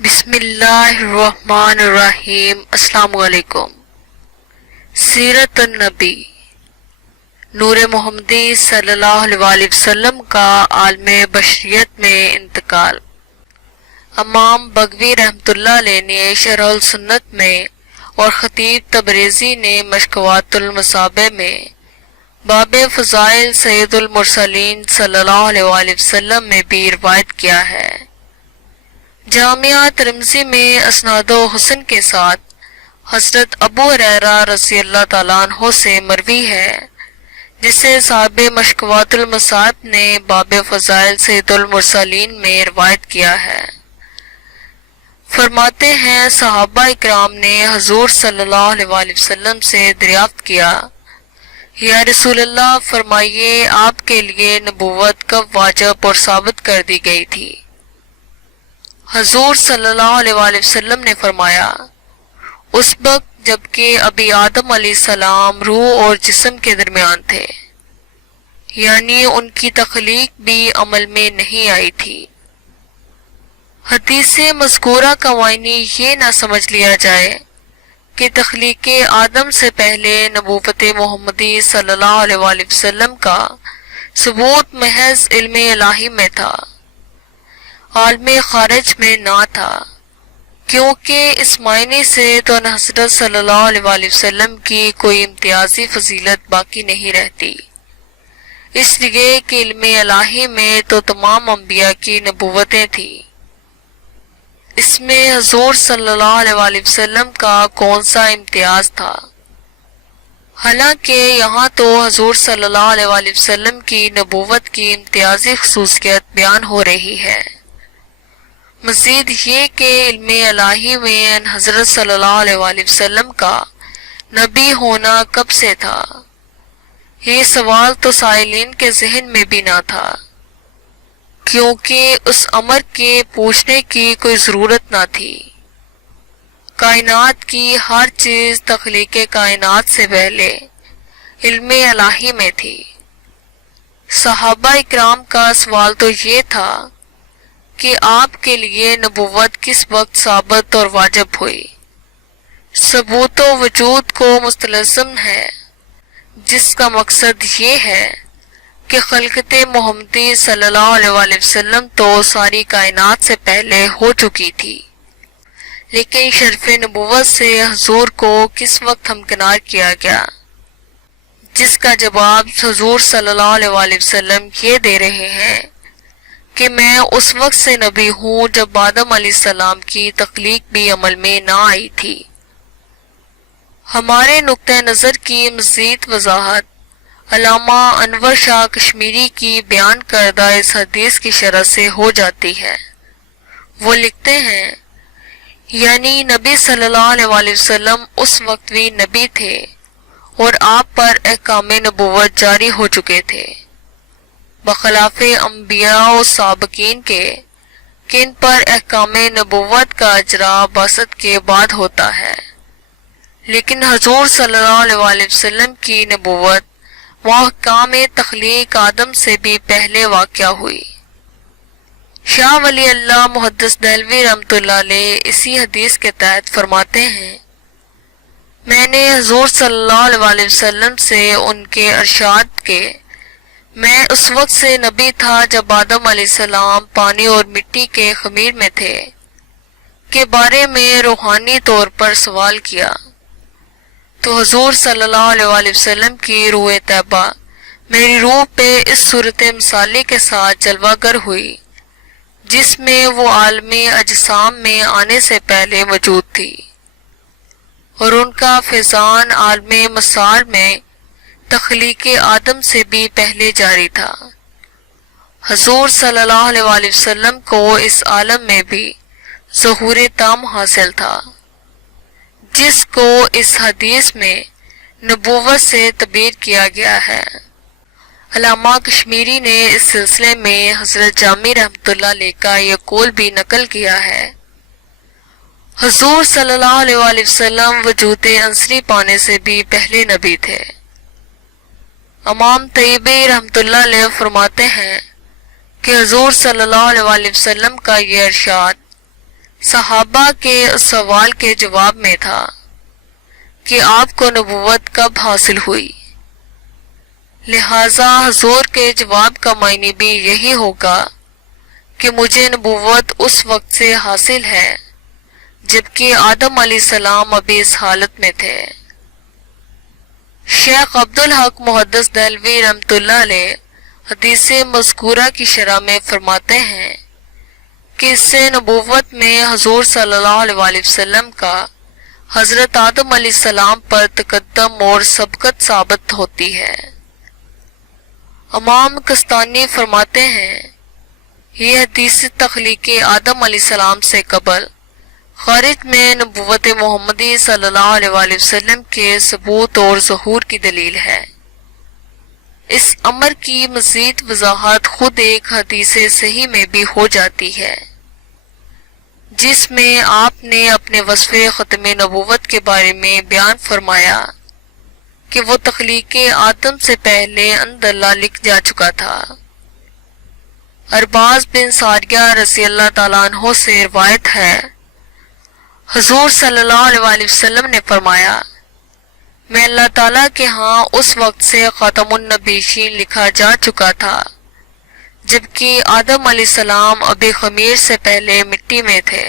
بسم اللہ الرحمن الرحیم۔ السلام علیکم۔ سیرت النبی، نور محمدی صلی اللہ علیہ وسلم کا عالم بشریت میں انتقال۔ امام بغوی رحمۃ اللہ علیہ نے شرح السنت میں اور خطیب تبریزی نے مشکوات المصابیح میں باب فضائل سید المرسلین صلی اللہ علیہ وسلم میں بھی روایت کیا ہے۔ جامعہ ترمذی میں اسناد و حسن کے ساتھ حضرت ابو ہریرہ رضی اللہ تعالیٰ عنہ سے مروی ہے، جسے صاحب مشکوات المصابیح نے باب فضائل سید المرسلین میں روایت کیا ہے۔ فرماتے ہیں صحابہ اکرام نے حضور صلی اللہ علیہ وسلم سے دریافت کیا، یا رسول اللہ فرمائیے آپ کے لیے نبوت کب واجب اور ثابت کر دی گئی تھی؟ حضور صلی اللہ علیہ وسلم نے فرمایا، اس وقت جبکہ ابھی آدم علیہ السلام روح اور جسم کے درمیان تھے، یعنی ان کی تخلیق بھی عمل میں نہیں آئی تھی۔ حدیث مذکورہ کا معنی یہ نہ سمجھ لیا جائے کہ تخلیق آدم سے پہلے نبوت محمدی صلی اللہ علیہ وسلم کا ثبوت محض علم الہی میں تھا، عالم خارج میں نہ تھا، کیونکہ اس معنی سے تو حضرت صلی اللہ علیہ وسلم کی کوئی امتیازی فضیلت باقی نہیں رہتی، اس لیے کہ علم الہی میں تو تمام انبیاء کی نبوتیں تھیں، اس میں حضور صلی اللہ علیہ وسلم کا کون سا امتیاز تھا؟ حالانکہ یہاں تو حضور صلی اللہ علیہ وسلم کی نبوت کی امتیازی خصوصیت بیان ہو رہی ہے۔ مزید یہ کہ علم الہی میں حضرت صلی اللہ علیہ وسلم کا نبی ہونا کب سے تھا، یہ سوال تو سائلین کے ذہن میں بھی نہ تھا، کیونکہ اس امر کے پوچھنے کی کوئی ضرورت نہ تھی۔ کائنات کی ہر چیز تخلیق کائنات سے پہلے علم الہی میں تھی۔ صحابہ اکرام کا سوال تو یہ تھا کہ آپ کے لیے نبوت کس وقت ثابت اور واجب ہوئی۔ ثبوت و وجود کو مستلزم ہے، جس کا مقصد یہ ہے کہ خلقت محمدی صلی اللہ علیہ وسلم تو ساری کائنات سے پہلے ہو چکی تھی، لیکن شرف نبوت سے حضور کو کس وقت ہمکنار کیا گیا، جس کا جواب حضور صلی اللہ علیہ وسلم یہ دے رہے ہیں کہ میں اس وقت سے نبی ہوں جب آدم علیہ السلام کی تخلیق بھی عمل میں نہ آئی تھی۔ ہمارے نقطہ نظر کی مزید وضاحت علامہ انور شاہ کشمیری کی بیان کردہ اس حدیث کی شرح سے ہو جاتی ہے۔ وہ لکھتے ہیں، یعنی نبی صلی اللہ علیہ وسلم اس وقت بھی نبی تھے اور آپ پر احکام نبوت جاری ہو چکے تھے، بخلاف انبیاء و سابقین کے، کن پر احکام نبوت کا اجرا بعثت کے بعد ہوتا ہے، لیکن حضور صلی اللہ علیہ وسلم کی نبوت وہ احکام تخلیق آدم سے بھی پہلے واقع ہوئی۔ شاہ ولی اللہ محدث دہلوی رحمۃ اللہ علیہ اسی حدیث کے تحت فرماتے ہیں، میں نے حضور صلی اللہ علیہ وسلم سے ان کے ارشاد کے میں اس وقت سے نبی تھا جب آدم علیہ السلام پانی اور مٹی کے خمیر میں تھے کے بارے میں روحانی طور پر سوال کیا، تو حضور صلی اللہ علیہ وسلم کی روح طیبہ میری روح پہ اس صورت مثالی کے ساتھ جلوہ گر ہوئی جس میں وہ عالم اجسام میں آنے سے پہلے موجود تھی، اور ان کا فیضان عالم مسار میں تخلیق آدم سے بھی پہلے جاری تھا۔ حضور صلی اللہ علیہ وسلم کو اس عالم میں بھی ظہور تام حاصل تھا، جس کو اس حدیث میں نبوت سے تعبیر کیا گیا ہے۔ علامہ کشمیری نے اس سلسلے میں حضرت جامی رحمۃ اللہ علیہ کا یہ قول بھی نقل کیا ہے، حضور صلی اللہ علیہ وسلم وجود عنصری پانے سے بھی پہلے نبی تھے۔ امام طیبی رحمۃ اللہ علیہ فرماتے ہیں کہ حضور صلی اللہ علیہ وسلم کا یہ ارشاد صحابہ کے سوال کے جواب میں تھا کہ آپ کو نبوت کب حاصل ہوئی، لہذا حضور کے جواب کا معنی بھی یہی ہوگا کہ مجھے نبوت اس وقت سے حاصل ہے جبکہ آدم علیہ السلام ابھی اس حالت میں تھے۔ شیخ عبدالحق محدث دہلوی رحمۃ اللہ علیہ حدیث مذکورہ کی شرح میں فرماتے ہیں کہ اس سے نبوت میں حضور صلی اللہ علیہ وسلم کا حضرت آدم علیہ السلام پر تقدم اور سبقت ثابت ہوتی ہے۔ امام کستانی فرماتے ہیں یہ حدیث تخلیق آدم علیہ السلام سے قبل خارج میں نبوت محمدی صلی اللہ علیہ وسلم کے ثبوت اور ظہور کی دلیل ہے۔ اس امر کی مزید وضاحت خود ایک حدیث صحیح میں بھی ہو جاتی ہے، جس میں آپ نے اپنے وصف ختم نبوت کے بارے میں بیان فرمایا کہ وہ تخلیق آدم سے پہلے عند اللہ لکھ جا چکا تھا۔ ارباز بن ساریہ رضی اللہ تعالیٰ عنہ سے روایت ہے، حضور صلی اللہ علیہ وسلم نے فرمایا، میں اللہ تعالیٰ کے ہاں اس وقت سے خاتم النبیین لکھا جا چکا تھا جبکہ آدم علیہ السلام ابھی خمیر سے پہلے مٹی میں تھے،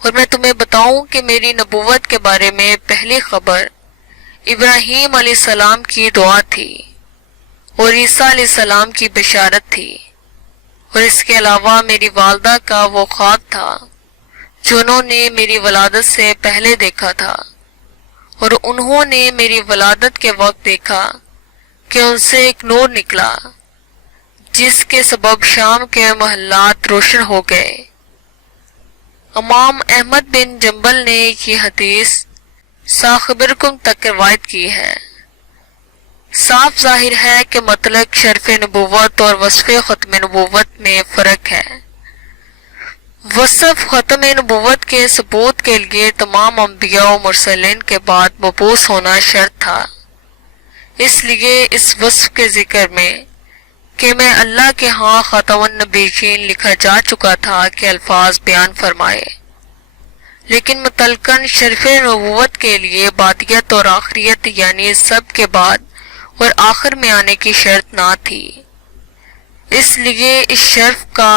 اور میں تمہیں بتاؤں کہ میری نبوت کے بارے میں پہلی خبر ابراہیم علیہ السلام کی دعا تھی اور عیسیٰ علیہ السلام کی بشارت تھی، اور اس کے علاوہ میری والدہ کا وہ خواب تھا جو انہوں نے میری ولادت سے پہلے دیکھا تھا، اور انہوں نے میری ولادت کے وقت دیکھا کہ ان سے ایک نور نکلا جس کے سبب شام کے محلات روشن ہو گئے۔ امام احمد بن جنبل نے یہ حدیث ساخبرکم تک روایت کی ہے۔ صاف ظاہر ہے کہ مطلق شرف نبوت اور وصف ختم نبوت میں فرق ہے۔ وصف ختم نبوت کے ثبوت کے لیے تمام انبیاء و مرسلین کے بعد مبعوث ہونا شرط تھا، اس لیے اس وصف کے ذکر میں کہ میں اللہ کے ہاں خاتم النبیین لکھا جا چکا تھا کہ الفاظ بیان فرمائے، لیکن متعلقاً شرف نبوت کے لیے بادیت اور آخریت یعنی سب کے بعد اور آخر میں آنے کی شرط نہ تھی، اس لیے اس شرف کا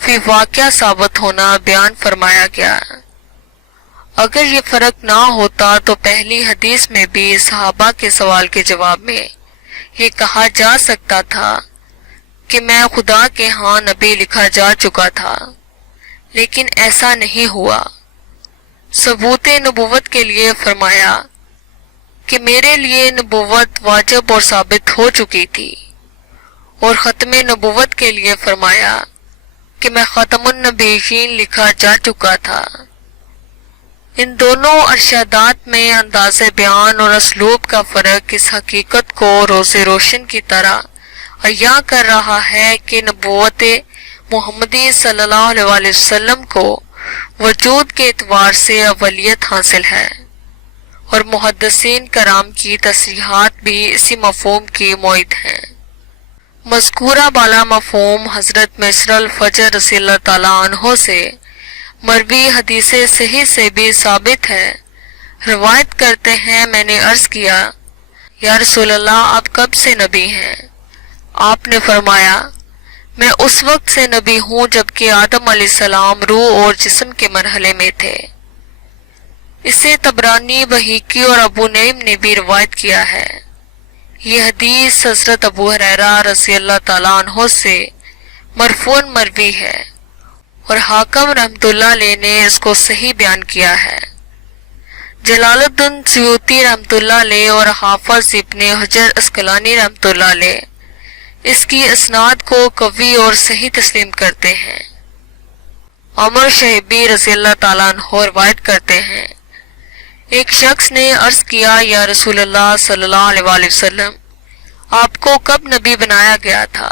فی واقعہ ثابت ہونا بیان فرمایا گیا۔ اگر یہ فرق نہ ہوتا تو پہلی حدیث میں بھی صحابہ کے سوال کے جواب میں یہ کہا جا سکتا تھا کہ میں خدا کے ہاں نبی لکھا جا چکا تھا، لیکن ایسا نہیں ہوا۔ ثبوت نبوت کے لیے فرمایا کہ میرے لیے نبوت واجب اور ثابت ہو چکی تھی، اور ختم نبوت کے لیے فرمایا کہ میں ختم النبیین لکھا جا چکا تھا۔ ان دونوں ارشادات میں انداز بیان اور اسلوب کا فرق اس حقیقت کو روز روشن کی طرح عیاں کر رہا ہے کہ نبوت محمدی صلی اللہ علیہ وسلم کو وجود کے اعتبار سے اولیت حاصل ہے، اور محدثین کرام کی تصریحات بھی اسی مفہوم کی معید ہیں۔ مذکورہ بالا مفہوم حضرت مصر الفجر رضی اللہ تعالیٰ عنہ سے مروی حدیث صحیح سے بھی ثابت ہے۔ روایت کرتے ہیں، میں نے عرض کیا، یا رسول اللہ آپ کب سے نبی ہیں؟ آپ نے فرمایا، میں اس وقت سے نبی ہوں جبکہ آدم علیہ السلام روح اور جسم کے مرحلے میں تھے۔ اسے طبرانی، بہیقی اور ابو نعیم نے بھی روایت کیا ہے۔ یہ حدیث حضرت ابو ہریرہ رضی اللہ تعالیٰ عنہ سے مرفوعاً مروی ہے، اور حاکم رحمۃ اللہ علیہ نے اس کو صحیح بیان کیا ہے۔ جلال الدین سیوطی رحمۃ اللہ علیہ اور حافظ ابن حجر عسقلانی رحمۃ اللہ علیہ اس کی اسناد کو قوی اور صحیح تسلیم کرتے ہیں۔ عمر شہبی رضی اللہ تعالیٰ عنہ روایت کرتے ہیں، ایک شخص نے عرض کیا، یا رسول اللہ صلی اللہ علیہ وسلم آپ کو کب نبی بنایا گیا تھا؟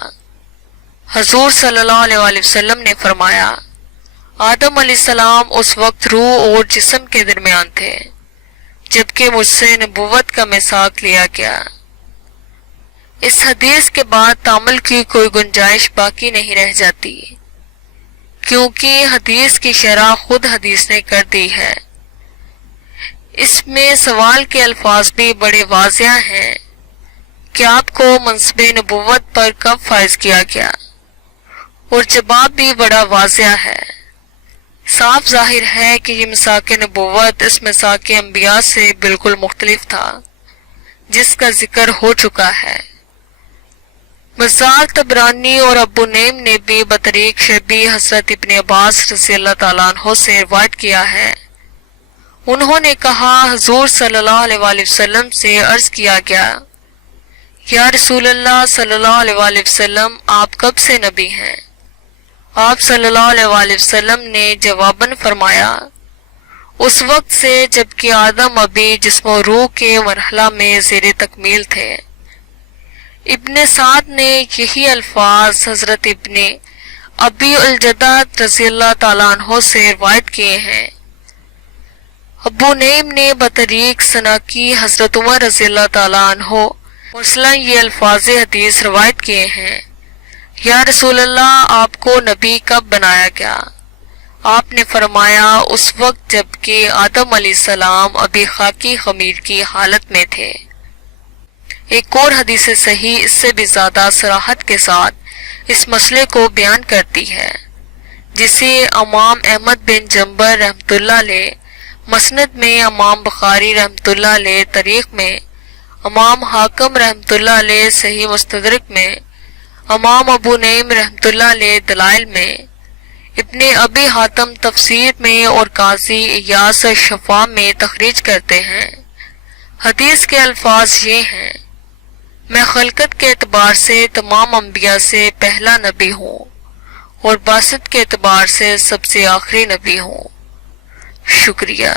حضور صلی اللہ علیہ وسلم نے فرمایا، آدم علیہ السلام اس وقت روح اور جسم کے درمیان تھے جبکہ مجھ سے نبوت کا میثاق لیا گیا۔ اس حدیث کے بعد تعامل کی کوئی گنجائش باقی نہیں رہ جاتی کیونکہ حدیث کی شرح خود حدیث نے کر دی ہے۔ اس میں سوال کے الفاظ بھی بڑے واضح ہیں کہ آپ کو منصب نبوت پر کب فائز کیا گیا، اور جواب بھی بڑا واضح ہے۔ صاف ظاہر ہے کہ یہ مساق نبوت اس مساق انبیاء سے بالکل مختلف تھا جس کا ذکر ہو چکا ہے۔ بزار طبرانی اور ابو نعیم نے بھی بطریق شبی حضرت ابن عباس رضی اللہ تعالیٰ عنہ سے روایت کیا ہے۔ انہوں نے کہا، حضور صلی اللہ علیہ وآلہ وسلم سے عرض کیا گیا، یا رسول اللہ صلی اللہ علیہ وآلہ وسلم، آپ کب سے نبی ہیں؟ آپ صلی اللہ علیہ وآلہ وسلم نے جواباً فرمایا، اس وقت سے جبکہ آدم ابھی جسم و روح کے مرحلہ میں زیر تکمیل تھے۔ ابن سعد نے یہی الفاظ حضرت ابن ابی الجداد رضی اللہ تعالیٰ عنہ سے روایت کیے ہیں۔ ابو نعیم نے بطریق سناکی حضرت عمر رضی اللہ تعالیٰ عنہ مرسلاً یہ الفاظ حدیث روایت کیے ہیں، یا رسول اللہ، آپ کو نبی کب بنایا گیا؟ آپ نے فرمایا، اس وقت جبکہ آدم علیہ السلام ابھی خاکی خمیر کی حالت میں تھے۔ ایک اور حدیث صحیح اس سے بھی زیادہ صراحت کے ساتھ اس مسئلے کو بیان کرتی ہے، جسے امام احمد بن جنبر رحمۃ اللہ علیہ مسند میں، امام بخاری رحمۃ اللہ علیہ تاریخ میں، امام حاکم رحمۃ اللہ علیہ صحیح مستدرک میں، امام ابو نعیم رحمۃ اللہ علیہ دلائل میں، ابن ابی حاتم تفسیر میں اور قاضی ایاس شفا میں تخریج کرتے ہیں۔ حدیث کے الفاظ یہ ہیں، میں خلقت کے اعتبار سے تمام انبیاء سے پہلا نبی ہوں اور باسط کے اعتبار سے سب سے آخری نبی ہوں۔ شکریہ۔